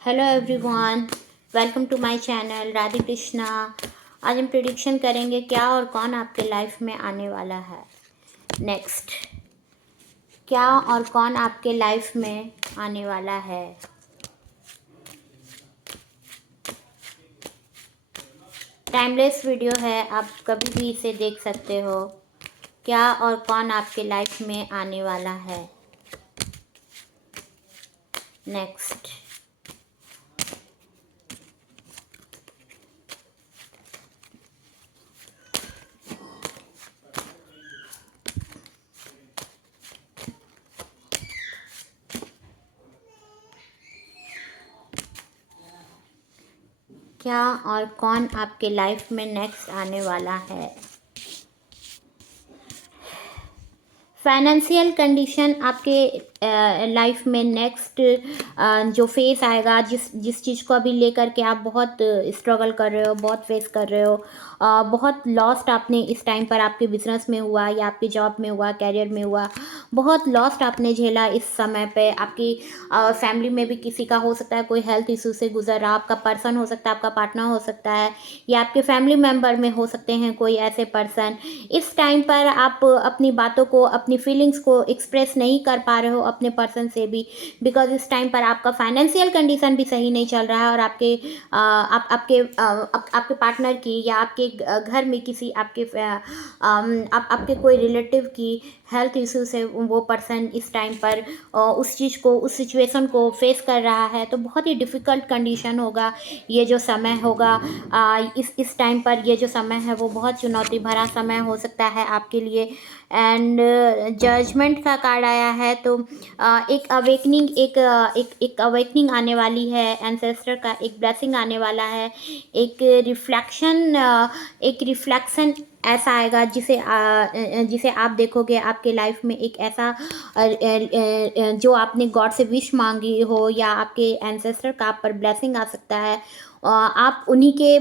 Hello everyone, welcome to my channel Radhe Krishna. आज हम prediction करेंगे क्या और कौन आपके लाइफ में आने वाला है नेक्स्ट। क्या और कौन आपके लाइफ में आने वाला है। टाइमलेस वीडियो है, आप कभी भी इसे देख सकते हो। क्या और कौन आपके लाइफ में आने वाला है नेक्स्ट। क्या और कौन आपके लाइफ में नेक्स्ट आने वाला है। फाइनेंशियल कंडीशन आपके लाइफ में नेक्स्ट जो फेस आएगा, जिस जिस चीज़ को अभी लेकर के आप बहुत स्ट्रगल कर रहे हो, बहुत फेस कर रहे हो, बहुत लॉस्ट आपने इस टाइम पर आपके बिजनेस में हुआ या आपकी जॉब में हुआ, कैरियर में हुआ, बहुत लॉस्ट आपने झेला इस समय पे। आपकी फैमिली में भी किसी का हो सकता है कोई हेल्थ इशू से गुजर रहा, आपका पर्सन हो सकता है, आपका पार्टनर हो सकता है, या आपके फैमिली मेम्बर में हो सकते हैं कोई ऐसे पर्सन। इस टाइम पर आप अपनी बातों को, अपनी फीलिंग्स को एक्सप्रेस नहीं कर पा रहे हो अपने पर्सन से भी, बिकॉज इस टाइम पर आपका फाइनेंशियल कंडीशन भी सही नहीं चल रहा है और आपके पार्टनर की या आपके घर में किसी आपके कोई रिलेटिव की हेल्थ इशू से वो पर्सन इस टाइम पर उस चीज़ को, उस सिचुएशन को फेस कर रहा है। तो बहुत ही डिफ़िकल्ट कंडीशन होगा ये जो समय होगा। इस टाइम पर ये जो समय है वो बहुत चुनौती भरा समय हो सकता है आपके लिए। एंड जजमेंट का कार्ड आया है, तो एक अवेकनिंग एक अवेकनिंग आने वाली है, एंसेस्टर का एक ब्लेसिंग आने वाला है, एक रिफ्लेक्शन ऐसा आएगा जिसे आप देखोगे आपके लाइफ में। एक ऐसा जो आपने गॉड से विश मांगी हो या आपके एंसेस्टर का आप पर ब्लेसिंग आ सकता है। आप उन्हीं के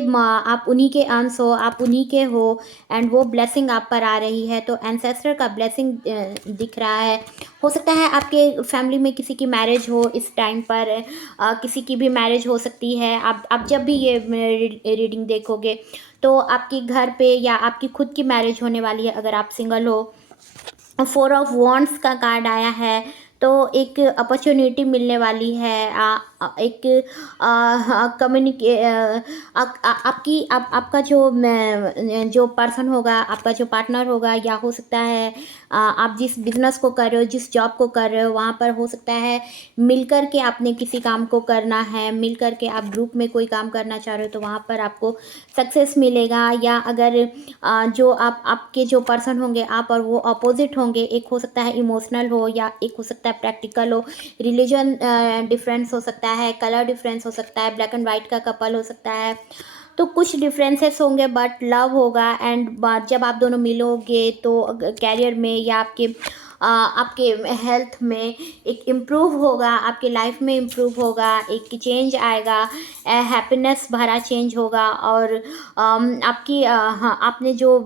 अंश हो, आप उन्हीं के हो, एंड वो ब्लेसिंग आप पर आ रही है। तो एंसेस्टर का ब्लेसिंग दिख रहा है। हो सकता है आपके फैमिली में किसी की मैरिज हो इस टाइम पर, किसी की भी मैरिज हो सकती है। आप जब भी ये रीडिंग देखोगे तो आपके घर पे या आपकी खुद की मैरिज होने वाली है अगर आप सिंगल हो। 4 ऑफ वॉन्ड्स का कार्ड आया है, तो एक अपॉर्चुनिटी मिलने वाली है। एक कम्युनिके आपका जो पर्सन होगा, आपका जो पार्टनर होगा, या हो सकता है आप जिस बिजनेस को कर रहे हो, जिस जॉब को कर रहे हो, वहाँ पर हो सकता है मिलकर के आपने किसी काम को करना है, मिलकर के आप ग्रुप में कोई काम करना चाह रहे हो तो वहाँ पर आपको सक्सेस मिलेगा। या अगर जो आपके जो पर्सन होंगे आप और वो अपोजिट होंगे, एक हो सकता है इमोशनल हो या एक हो सकता है प्रैक्टिकल हो, रिलीजन डिफरेंस हो सकता है, कलर डिफरेंस हो सकता है, ब्लैक एंड वाइट का कपल हो सकता है। तो कुछ डिफरेंसेस होंगे बट लव होगा। एंड जब आप दोनों मिलोगे तो कैरियर में या आपके हेल्थ में एक इम्प्रूव होगा, आपके लाइफ में इम्प्रूव होगा, एक चेंज आएगा, हैप्पीनेस भरा चेंज होगा। और हाँ, आपने जो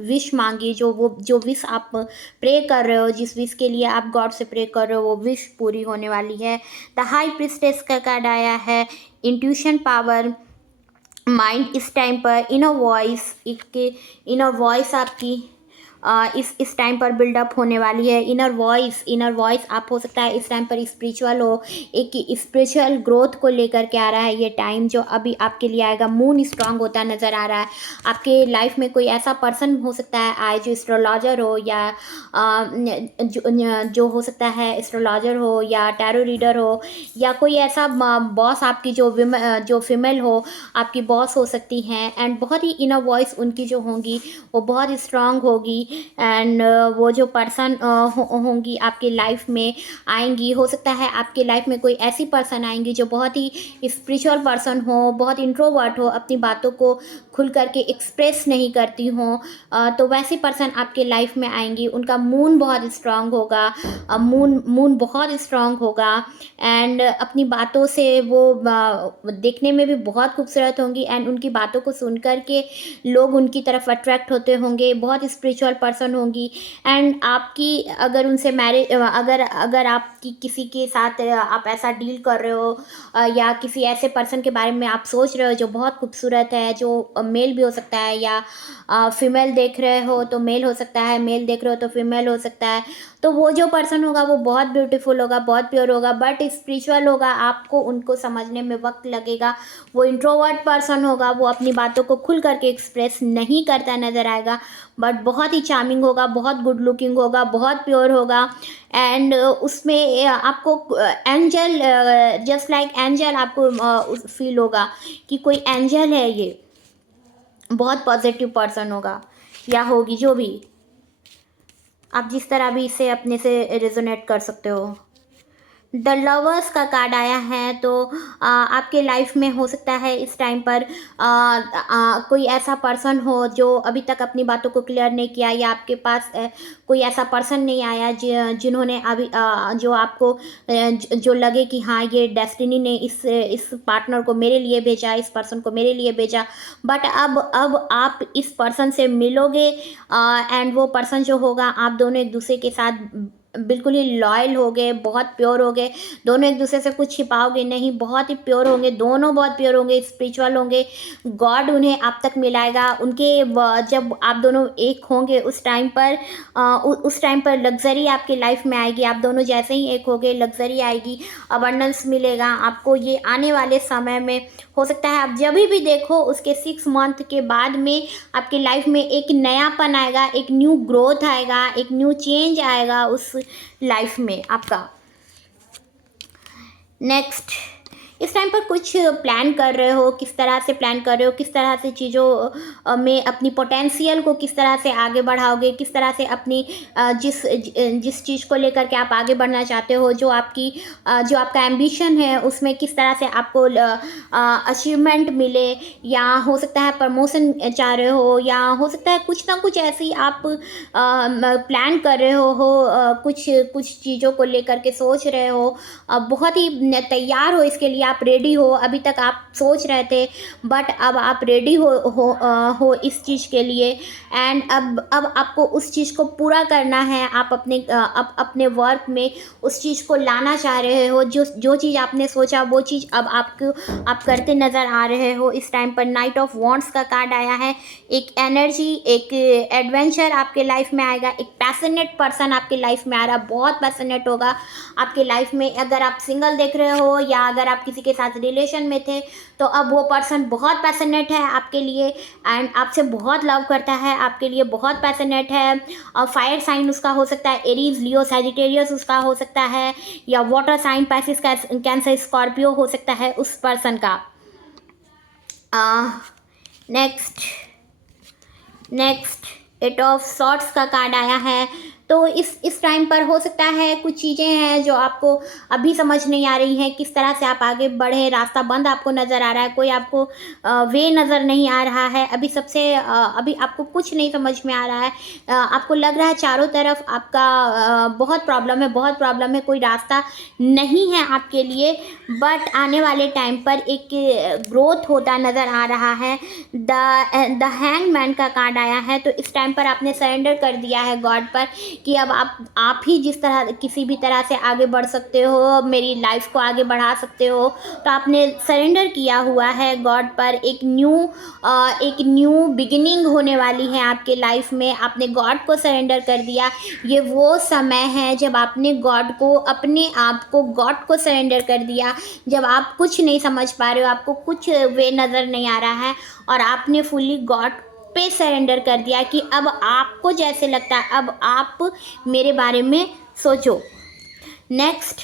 विश मांगी, जो विश आप प्रे कर रहे हो, जिस विश के लिए आप गॉड से प्रे कर रहे हो, वो विश पूरी होने वाली है। द हाई प्रिस्टेस का कार्ड आया है, इंट्यूशन पावर, माइंड इस टाइम पर, इनर वॉइस आपकी इस टाइम पर बिल्डअप होने वाली है। इनर वॉइस आप हो सकता है इस टाइम पर स्पिरिचुअल हो, एक स्पिरिचुअल ग्रोथ को लेकर के आ रहा है ये टाइम जो अभी आपके लिए आएगा। मून स्ट्रांग होता नज़र आ रहा है। आपके लाइफ में कोई ऐसा पर्सन हो सकता है आए जो एस्ट्रोलॉजर हो, या जो हो सकता है एस्ट्रोलॉजर हो या टैरो रीडर हो, या कोई ऐसा बॉस आपकी जो फीमेल हो, आपकी बॉस हो सकती हैं। एंड बहुत ही इनर वॉइस उनकी जो होंगी वो बहुत स्ट्रांग होगी। एंड वो जो पर्सन होंगी आपके लाइफ में आएंगी, हो सकता है आपके लाइफ में कोई ऐसी पर्सन आएंगी जो बहुत ही स्पिरिचुअल पर्सन हो, बहुत इंट्रोवर्ट हो, अपनी बातों को खुल करके एक्सप्रेस नहीं करती हो। तो वैसी पर्सन आपके लाइफ में आएंगी। उनका मून बहुत स्ट्रांग होगा, मून बहुत स्ट्रांग होगा। एंड अपनी बातों से वो देखने में भी बहुत खूबसूरत होंगी। एंड उनकी बातों को सुन कर के लोग उनकी तरफ अट्रैक्ट होते होंगे। बहुत स्पिरिचुअल पर्सन होंगी। एंड आपकी अगर उनसे मैरिज अगर अगर आपकी किसी के साथ आप ऐसा डील कर रहे हो या किसी ऐसे पर्सन के बारे में आप सोच रहे हो जो बहुत खूबसूरत है, जो मेल भी हो सकता है या फीमेल देख रहे हो तो मेल हो सकता है, मेल देख रहे हो तो फीमेल हो सकता है। तो वो जो पर्सन होगा वो बहुत ब्यूटीफुल होगा, बहुत प्योर होगा, बट स्पिरिचुअल होगा। आपको उनको समझने में वक्त लगेगा। वो इंट्रोवर्ट पर्सन होगा, वो अपनी बातों को खुल करके एक्सप्रेस नहीं करता नज़र आएगा, बट बहुत ही चार्मिंग होगा, बहुत गुड लुकिंग होगा, बहुत प्योर होगा। एंड उसमें आपको एंजल, जस्ट लाइक एंजल आपको फील होगा कि कोई एंजल है ये। बहुत पॉजिटिव पर्सन होगा या होगी, जो भी आप जिस तरह भी इसे अपने से रेजोनेट कर सकते हो। द लवर्स का कार्ड आया है, तो आपके लाइफ में हो सकता है इस टाइम पर कोई ऐसा पर्सन हो जो अभी तक अपनी बातों को क्लियर नहीं किया, या आपके पास कोई ऐसा पर्सन नहीं आया जिन्होंने अभी जो आपको जो लगे कि हाँ ये डेस्टिनी ने इस पार्टनर को मेरे लिए भेजा, इस पर्सन को मेरे लिए भेजा। बट अब आप इस पर्सन से मिलोगे एंड वो पर्सन जो होगा, आप दोनों एक दूसरे के साथ बिल्कुल ही लॉयल हो गए, बहुत प्योर हो गए, दोनों एक दूसरे से कुछ छिपाओगे नहीं, बहुत ही प्योर होंगे, दोनों बहुत प्योर होंगे, स्पिरिचुअल होंगे। गॉड उन्हें आप तक मिलाएगा। उनके जब आप दोनों एक होंगे उस टाइम पर उस टाइम पर लग्जरी आपकी लाइफ में आएगी। आप दोनों जैसे ही एक होंगे लग्जरी आएगी, अबंडेंस मिलेगा आपको। ये आने वाले समय में हो सकता है आप जब भी देखो उसके 6 मंथ के बाद में आपकी लाइफ में एक नयापन आएगा, एक न्यू ग्रोथ आएगा, एक न्यू चेंज आएगा उस लाइफ में आपका। नेक्स्ट, इस टाइम पर कुछ प्लान कर रहे हो, किस तरह से प्लान कर रहे हो, किस तरह से चीज़ों में अपनी पोटेंशियल को किस तरह से आगे बढ़ाओगे, किस तरह से अपनी जिस चीज़ को लेकर के आप आगे बढ़ना चाहते हो, जो आपका एम्बिशन है उसमें किस तरह से आपको अचीवमेंट मिले, या हो सकता है प्रमोशन चाह रहे हो, या हो सकता है कुछ ना कुछ ऐसी आप प्लान कर रहे हो कुछ चीज़ों को लेकर के सोच रहे हो, बहुत ही तैयार हो इसके लिए, आप रेडी हो। अभी तक आप सोच रहे थे बट अब आप रेडी हो इस चीज़ के लिए। एंड अब आपको उस चीज़ को पूरा करना है। आप अपने वर्क में उस चीज़ को लाना चाह रहे हो। जो चीज़ आपने सोचा वो चीज़ अब आप करते नज़र आ रहे हो। इस टाइम पर नाइट ऑफ वॉन्ड्स का कार्ड आया है। एक एनर्जी, एक एडवेंचर आपके लाइफ में आएगा। एक पैशनेट पर्सन आपके लाइफ में आ रहा है, बहुत पैशनेट होगा आपके लाइफ में। अगर आप सिंगल देख रहे हो या अगर आप किसी के साथ रिलेशन में थे, तो अब वो पर्सन बहुत पैशनेट है आपके लिए एंड आपसे बहुत लव करता है, आपके लिए बहुत पैशनेट है। और फायर साइन उसका हो सकता है एरीज, लियो, सैजिटेरियस उसका हो सकता है, या water sign Pisces, Cancer, Scorpio हो सकता है उस पर्सन का। नेक्स्ट एट ऑफ सॉर्ट्स का कार्ड आया है। तो इस टाइम पर हो सकता है कुछ चीज़ें हैं जो आपको अभी समझ नहीं आ रही हैं, किस तरह से आप आगे बढ़े। रास्ता बंद आपको नज़र आ रहा है, कोई आपको वे नज़र नहीं आ रहा है। अभी आपको कुछ नहीं समझ में आ रहा है। आपको लग रहा है चारों तरफ आपका बहुत प्रॉब्लम है, कोई रास्ता नहीं है आपके लिए। बट आने वाले टाइम पर एक ग्रोथ होता नज़र आ रहा है। द हैंगमैन का कार्ड आया है। तो इस टाइम पर आपने सरेंडर कर दिया है गॉड पर कि अब आप ही जिस तरह किसी भी तरह से आगे बढ़ सकते हो, मेरी लाइफ को आगे बढ़ा सकते हो। तो आपने सरेंडर किया हुआ है गॉड पर। एक न्यू बिगिनिंग होने वाली है आपके लाइफ में। आपने गॉड को सरेंडर कर दिया। ये वो समय है जब आपने अपने आप को गॉड को सरेंडर कर दिया, जब आप कुछ नहीं समझ पा रहे हो, आपको कुछ वे नज़र नहीं आ रहा है और आपने फुल्ली गॉड पे सरेंडर कर दिया कि अब आपको जैसे लगता है अब आप मेरे बारे में सोचो। नेक्स्ट,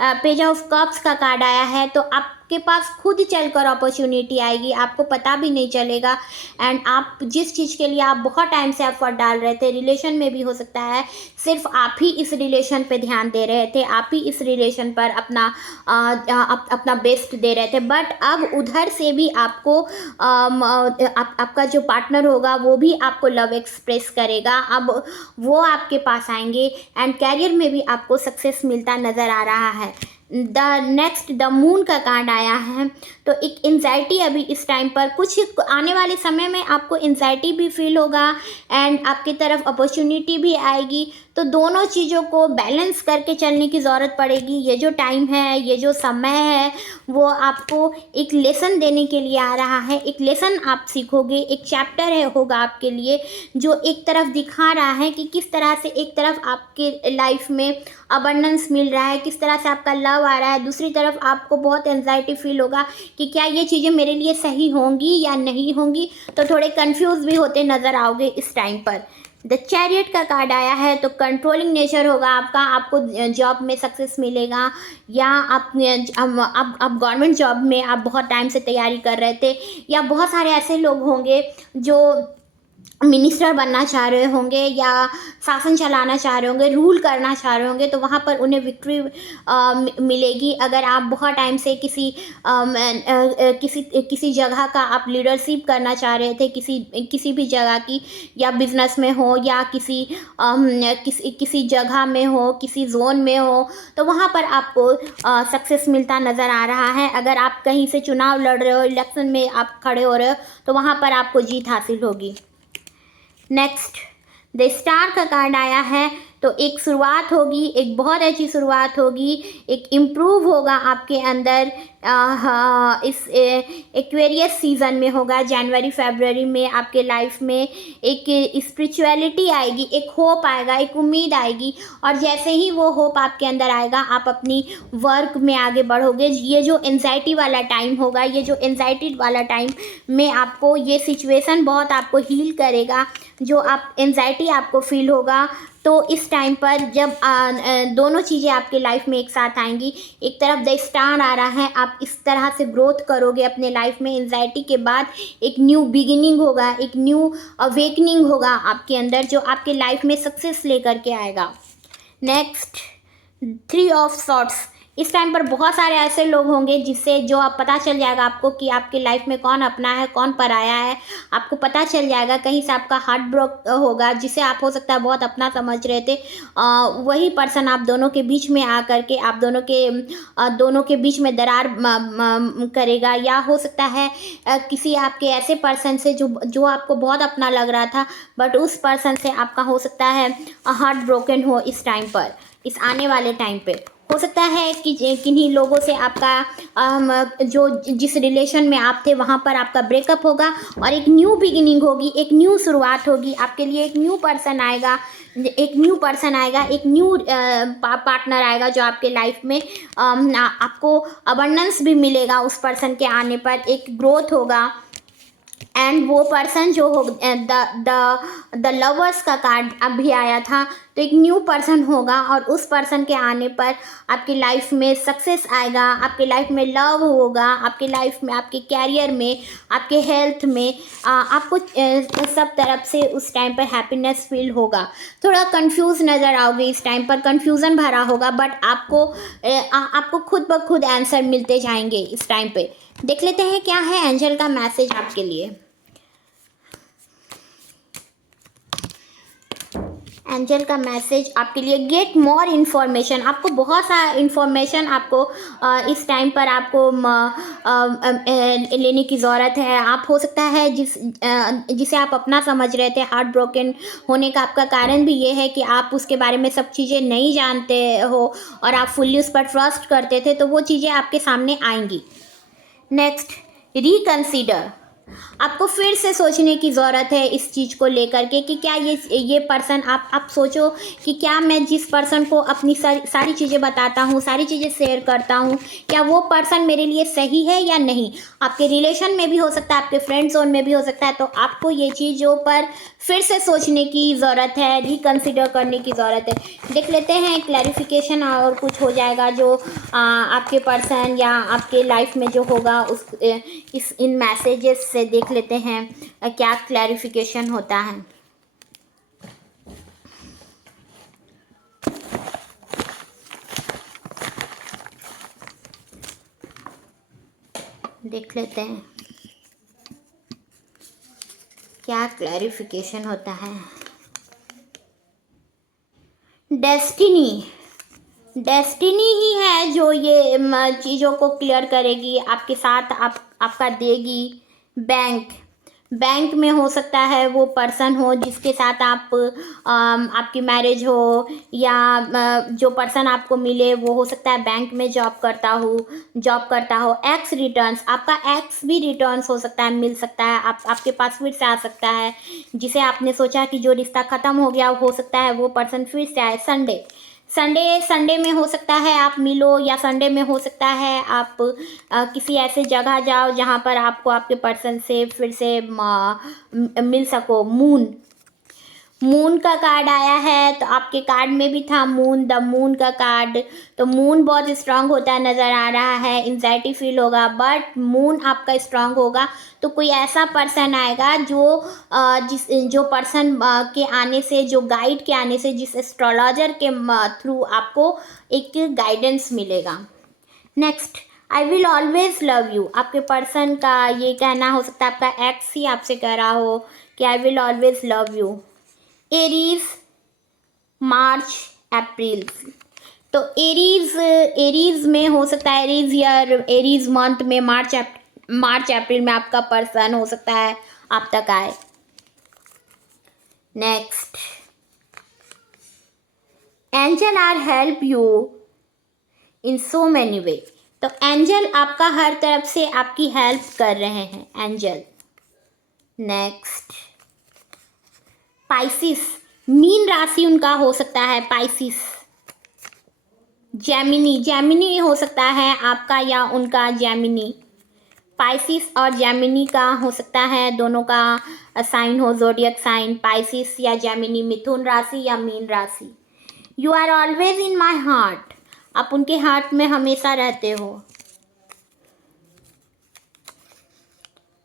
पेज ऑफ कप्स का कार्ड आया है। तो आपके पास खुद चलकर अपॉर्चुनिटी आएगी, आपको पता भी नहीं चलेगा। एंड आप जिस चीज़ के लिए आप बहुत टाइम से एफर्ट डाल रहे थे, रिलेशन में भी हो सकता है, सिर्फ आप ही इस रिलेशन पे ध्यान दे रहे थे, आप ही इस रिलेशन पर अपना बेस्ट दे रहे थे। बट अब उधर से भी आपको आपका जो पार्टनर होगा वो भी आपको लव एक्सप्रेस करेगा। अब वो आपके पास आएंगे एंड कैरियर में भी आपको सक्सेस मिलता नज़र आ रहा है। द नेक्स्ट द मून का कार्ड आया है। तो एक एंजाइटी अभी इस टाइम पर, कुछ आने वाले समय में आपको एंजाइटी भी फील होगा एंड आपकी तरफ अपॉर्चुनिटी भी आएगी। तो दोनों चीज़ों को बैलेंस करके चलने की ज़रूरत पड़ेगी। ये जो टाइम है, ये जो समय है, वो आपको एक लेसन देने के लिए आ रहा है। एक लेसन आप सीखोगे, एक चैप्टर है होगा आपके लिए, जो एक तरफ दिखा रहा है कि किस तरह से एक तरफ आपके लाइफ में अबंडेंस मिल रहा है, किस तरह से आपका लव आ रहा है, दूसरी तरफ आपको बहुत एंजाइटी फील होगा कि क्या ये चीज़ें मेरे लिए सही होंगी या नहीं होंगी। तो थोड़े कंफ्यूज भी होते नज़र आओगे इस टाइम पर। द चैरियट का कार्ड आया है, तो कंट्रोलिंग नेचर होगा आपका, आपको जॉब में सक्सेस मिलेगा, या आप गवर्नमेंट जॉब में आप बहुत टाइम से तैयारी कर रहे थे, या बहुत सारे ऐसे लोग होंगे जो मिनिस्टर बनना चाह रहे होंगे या शासन चलाना चाह रहे होंगे, रूल करना चाह रहे होंगे, तो वहाँ पर उन्हें विक्ट्री मिलेगी। अगर आप बहुत टाइम से किसी जगह का आप लीडरशिप करना चाह रहे थे, किसी भी जगह की, या बिजनेस में हो या किसी जगह में हो, किसी जोन में हो, तो वहाँ पर आपको सक्सेस मिलता नज़र आ रहा है। अगर आप कहीं से चुनाव लड़ रहे हो, इलेक्शन में आप खड़े हो रहे हो, तो वहाँ पर आपको जीत हासिल होगी। नेक्स्ट द स्टार का कार्ड आया है, तो एक शुरुआत होगी, एक बहुत अच्छी शुरुआत होगी, एक इम्प्रूव होगा आपके अंदर। इस एक्वेरियस सीज़न में होगा, जनवरी फरवरी में आपके लाइफ में एक स्पिरिचुअलिटी आएगी, एक होप आएगा, एक उम्मीद आएगी। और जैसे ही वो होप आपके अंदर आएगा, आप अपनी वर्क में आगे बढ़ोगे। ये जो एंजाइटी वाला टाइम होगा, ये जो एंजाइटी वाला टाइम में आपको ये सिचुएशन बहुत आपको हील करेगा। जो आप एंजाइटी आपको फील होगा, तो इस टाइम पर जब दोनों चीज़ें आपके लाइफ में एक साथ आएंगी, एक तरफ द स्टार आ रहा है, आप इस तरह से ग्रोथ करोगे अपने लाइफ में। एंजाइटी के बाद एक न्यू बिगिनिंग होगा, एक न्यू अवेकनिंग होगा आपके अंदर, जो आपके लाइफ में सक्सेस लेकर के आएगा। Next 3 of swords. इस टाइम पर बहुत सारे ऐसे लोग होंगे जिससे जो आप पता चल जाएगा आपको कि आपके लाइफ में कौन अपना है, कौन पराया है। आपको पता चल जाएगा, कहीं से आपका हार्ट ब्रोक होगा, जिसे आप हो सकता है बहुत अपना समझ रहे थे। वही पर्सन आप दोनों के बीच में आकर के आप दोनों के बीच में दरार करेगा। या हो सकता है किसी आपके ऐसे पर्सन से जो आपको बहुत अपना लग रहा था, बट उस पर्सन से आपका हो सकता है हार्ट ब्रोकन हो इस टाइम पर, इस आने वाले टाइम पे। हो सकता है कि किन्हीं लोगों से आपका जो जिस रिलेशन में आप थे वहाँ पर आपका ब्रेकअप होगा और एक न्यू बिगिनिंग होगी, एक न्यू शुरुआत होगी आपके लिए। एक न्यू पर्सन आएगा, एक न्यू पार्टनर आएगा जो आपके लाइफ में आपको अबंडेंस भी मिलेगा। उस पर्सन के आने पर एक ग्रोथ होगा। एंड वो पर्सन जो हो द लवर्स का कार्ड अभी आया था, तो एक न्यू पर्सन होगा और उस पर्सन के आने पर आपकी लाइफ में सक्सेस आएगा, आपके लाइफ में लव होगा, आपके लाइफ में, आपके कैरियर में, आपके हेल्थ में आपको सब तरफ से उस टाइम पर हैप्पीनेस फील होगा। थोड़ा कंफ्यूज नज़र आओगे इस टाइम पर, कंफ्यूजन भरा होगा, बट आपको खुद ब खुद आंसर मिलते जाएंगे इस टाइम पे। देख लेते हैं क्या है एंजल का मैसेज आपके लिए। एंजल का मैसेज आपके लिए, गेट मोर इन्फॉर्मेशन। आपको बहुत सारा इन्फॉर्मेशन आपको इस टाइम पर आपको लेने की ज़रूरत है। आप हो सकता है जिसे आप अपना समझ रहे थे, हार्ट ब्रोकन होने का आपका कारण भी ये है कि आप उसके बारे में सब चीज़ें नहीं जानते हो और आप फुल्ली उस पर ट्रस्ट करते थे, तो वो चीज़ें आपके सामने आएंगी। Next reconsider. आपको फिर से सोचने की ज़रूरत है इस चीज़ को लेकर के कि क्या ये पर्सन, आप सोचो कि क्या मैं जिस पर्सन को अपनी सारी चीज़ें बताता हूँ, सारी चीज़ें शेयर करता हूँ, क्या वो पर्सन मेरे लिए सही है या नहीं। आपके रिलेशन में भी हो सकता है, आपके फ्रेंड जोन में भी हो सकता है। तो आपको ये चीज़ों पर फिर से सोचने की ज़रूरत है, रिकंसिडर करने की ज़रूरत है। देख लेते हैं क्लैरिफिकेशन और कुछ हो जाएगा जो आपके पर्सन या आपके लाइफ में जो होगा इन मैसेजेस से देख लेते हैं क्या क्लैरिफिकेशन होता है। देख लेते हैं क्या क्लैरिफिकेशन होता है। डेस्टिनी, डेस्टिनी ही है जो ये चीज़ों को क्लियर करेगी, आपके साथ आपका देगी। बैंक, बैंक में हो सकता है वो पर्सन हो जिसके साथ आपकी मैरिज हो, या जो पर्सन आपको मिले वो हो सकता है बैंक में जॉब करता हो। एक्स रिटर्न्स, आपका एक्स भी रिटर्न्स हो सकता है, मिल सकता है, आपके पास फिर से आ सकता है। जिसे आपने सोचा कि जो रिश्ता ख़त्म हो गया हो सकता है वो पर्सन फिर से आए। संडे में हो सकता है आप मिलो, या संडे में हो सकता है आप किसी ऐसे जगह जाओ जहाँ पर आपको आपके पर्सन से फिर से मिल सको। मून का कार्ड आया है, तो आपके कार्ड में भी था मून, द मून का कार्ड। तो मून बहुत स्ट्रांग होता है, नज़र आ रहा है, एंजाइटी फील होगा, बट मून आपका स्ट्रांग होगा। तो कोई ऐसा पर्सन आएगा जो पर्सन के आने से, जो गाइड के आने से, जिस एस्ट्रोलॉजर के थ्रू आपको एक गाइडेंस मिलेगा। Next, I will always love you. आपके पर्सन का ये कहना हो सकता है, आपका एक्स ही आपसे कह रहा हो कि I will always love you. Aries, March, April. तो एरीज में हो सकता है, एरीज ईयर, एरीज मंथ में, मार्च अप्रैल में आपका पर्सन हो सकता है आप तक आए। Next, angel are help you in so many way. तो एंजल आपका हर तरफ से आपकी हेल्प कर रहे हैं, एंजल। नेक्स्ट, पाइसिस, मीन राशि उनका हो सकता है पाइसिस। जेमिनी हो सकता है आपका या उनका, जेमिनी। पाइसिस और जेमिनी का हो सकता है, दोनों का साइन हो, जोडियक साइन, पाइसिस या जेमिनी, मिथुन राशि या मीन राशि। You are always in my heart, आप उनके हार्ट में हमेशा रहते हो।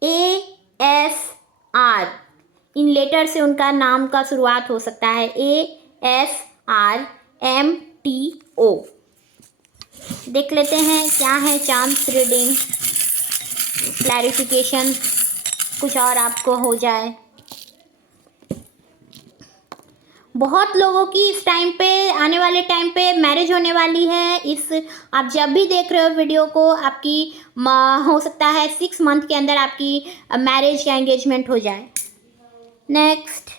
ASR, इन लेटर से उनका नाम का शुरुआत हो सकता है, ASRMTO। देख लेते हैं क्या है चांस रीडिंग, क्लैरिफिकेशन कुछ और आपको हो जाए। बहुत लोगों की इस टाइम पे, आने वाले टाइम पे मैरिज होने वाली है। आप जब भी देख रहे हो वीडियो को, आपकी हो सकता है 6 मंथ के अंदर आपकी मैरिज या एंगेजमेंट हो जाए। नेक्स्ट,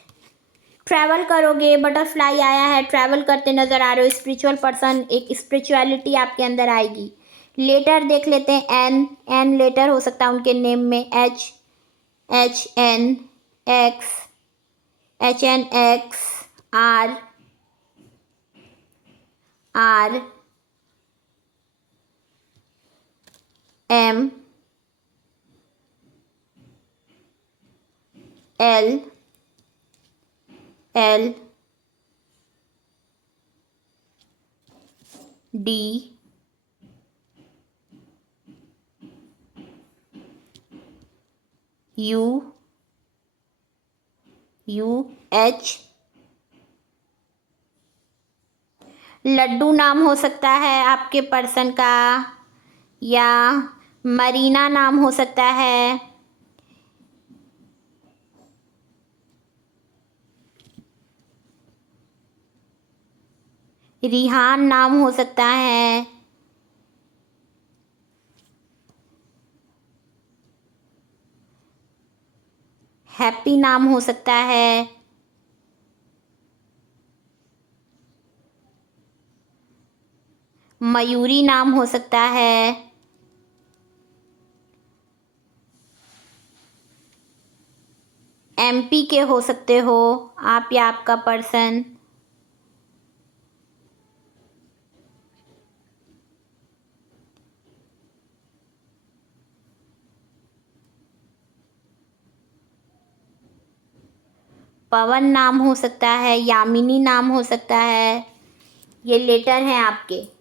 ट्रैवल करोगे, बटरफ्लाई आया है, ट्रैवल करते नज़र आ रहे हो, स्पिरिचुअल पर्सन, एक स्पिरिचुअलिटी आपके अंदर आएगी। लेटर देख लेते हैं, एन लेटर हो सकता है उनके नेम में, HNX, RMLUH। लड्डू नाम हो सकता है आपके पर्सन का, या मरीना नाम हो सकता है। रिहान नाम हो सकता है। हैप्पी नाम हो सकता है। मयूरी नाम हो सकता है। MP के हो सकते हो आप या आपका पर्सन। पवन नाम हो सकता है, यामिनी नाम हो सकता है। ये लेटर हैं आपके।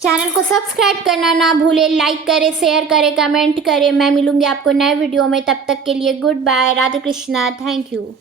चैनल को सब्सक्राइब करना ना भूले, लाइक करें, शेयर करें, कमेंट करें। मैं मिलूंगी आपको नए वीडियो में, तब तक के लिए goodbye, Radhe Krishna, thank you.